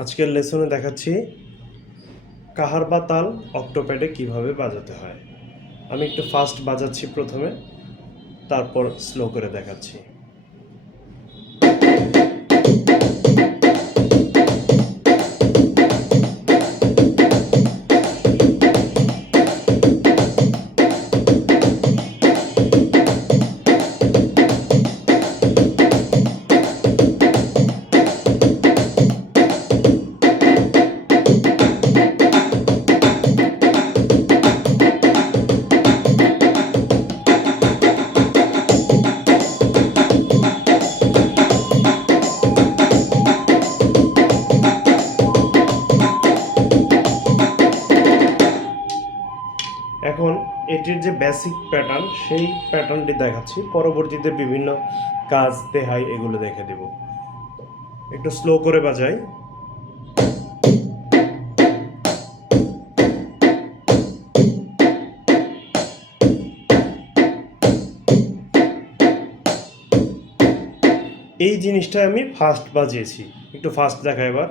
আজকের লেসনে দেখাচ্ছি কাহার বা তাল অক্টোপ্যাডে কিভাবে বাজাতে হয়। আমি একটু ফাস্ট বাজাচ্ছি প্রথমে, তারপর স্লো করে দেখাচ্ছি। এখন এটির যে বেসিক প্যাটার্ন, সেই প্যাটার্নটি দেখাচ্ছি, পরবর্তীতে বিভিন্ন কাজ তেহাই এগুলো দেখে দেব। একটু স্লো করে বাজাই। এই জিনিসটা আমি ফাস্ট বাজিয়েছি, একটু ফাস্ট দেখা এবার।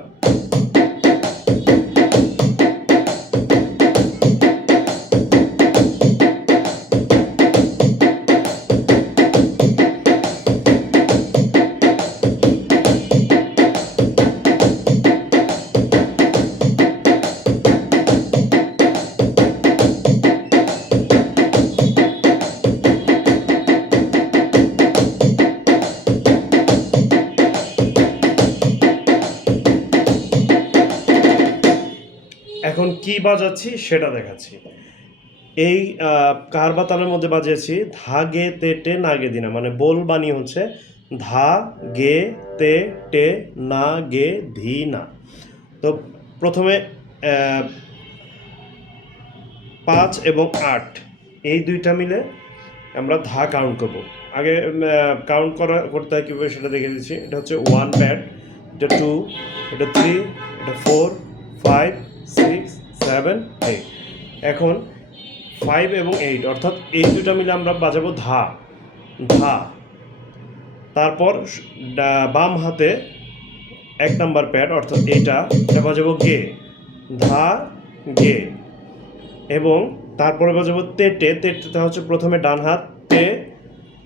এখন কি বাজাচ্ছি সেটা দেখাচ্ছি। এই কাহার বা তালের মধ্যে বাজিয়েছি ধা গে তে টে না গে দিনা, মানে বোল বাণী হচ্ছে ধা গে তে টে না গে ধি না। তো প্রথমে 5 এবং 8 এই দুইটা মিলে আমরা ধা কাউন্ট করব। আগে কাউন্ট করতে হয় কীভাবে সেটা দেখে দিচ্ছি। এটা হচ্ছে 1 প্যাড, এটা 2, এটা 3, এটা 4, 5, 6, 7, 8। এখন 5 এবং 8 অর্থাৎ এই দুইটা মিলে আমরা বাজাবো ধা ধা। তারপর বাম হাতে 1 নাম্বার প্যাড অর্থাৎ এটা বাজাবো গে ধা গে। এবং তারপরে বাজাবো তেটে, তেটা হচ্ছে প্রথমে ডান হাত টে,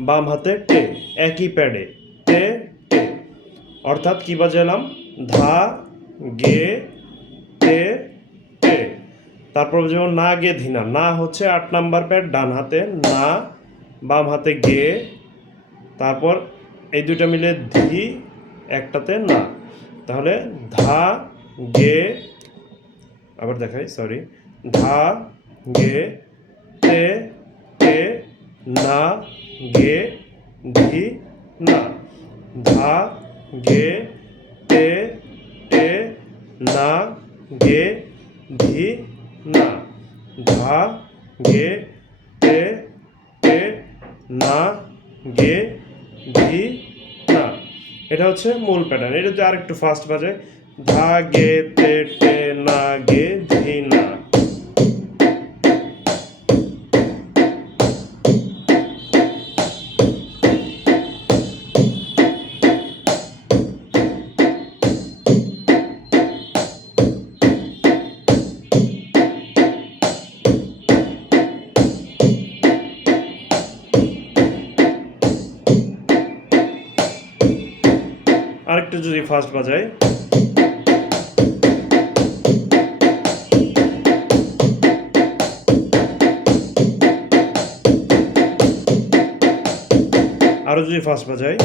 বাম হাতে টে, একই প্যাডে টে টে। অর্থাৎ কি বাজালাম ধা গে টে টে। তারপর বাজাবো না গে ধিনা, না হচ্ছে 8 নাম্বার প্যাড ডান হাতে, না বাম হাতে গে, তারপর এই দুইটা মিলে ধি, একটাতে না। তাহলে ধা গে, আবার দেখাই, সরি, ধা গে তে টে না গে ধি না, ধা গে তে টে না গে ধি না, ধা গে তে টে না গে ধি না। এটা হচ্ছে মূল প্যাটার্ন। এটা যদি আর একটু ফাস্ট বাজে ধা গে তে টে না গে ধি না। আরেকটু যদি ফাস্ট বাজাই, আরো যদি ফাস্ট বাজাই,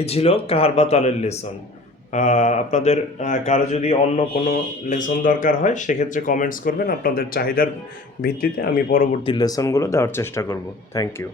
এই ছিল কাহার বা তালের লেসন। আপনাদের কারো যদি অন্য কোনো লেসন দরকার হয় সেক্ষেত্রে কমেন্টস করবেন। আপনাদের চাহিদার ভিত্তিতে আমি পরবর্তী লেসনগুলো দেওয়ার চেষ্টা করব। Thank you.